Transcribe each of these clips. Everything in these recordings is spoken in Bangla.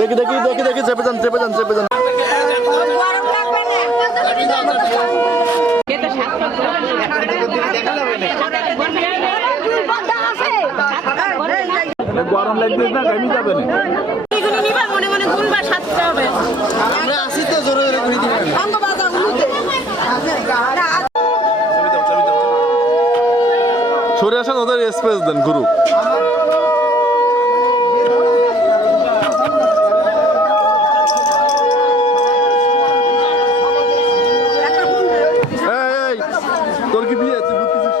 দেখি দেখি দেখি দেখি চেপে যান চেপে যান চেপে যান। গরম লাগবে না ঘামি যাবে না। মনে মনে গুনবা সাতটা হবে। আমরা আসি তো জোরে জোরে ঘুরে দিবেন অঙ্গ বাজা উলুতে। সরে আসেন ওদের স্পেস দেন গুরু তোর কি বিয়ে তুই ঘুরতেছিস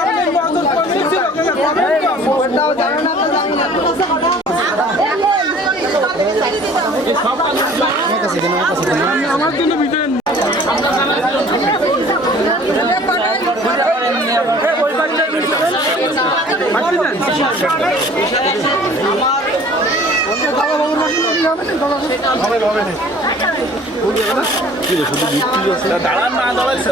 আমার জন্য বিদেন দাঁড়ান না দাঁড়াইছে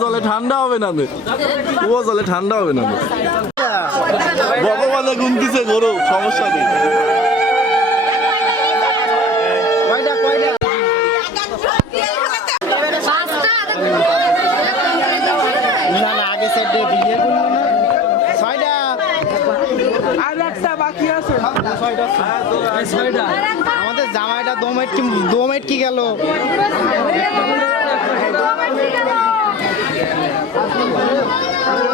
জলে ঠান্ডা হবে না। কুয়ো জলে ঠান্ডা হবে না। ভগবানে গুনতিছে গরু সমস্যা নেই আর একটা বাকি আছে। আমাদের জামাইটা দোমেট কি দোমেট কি গেল? কি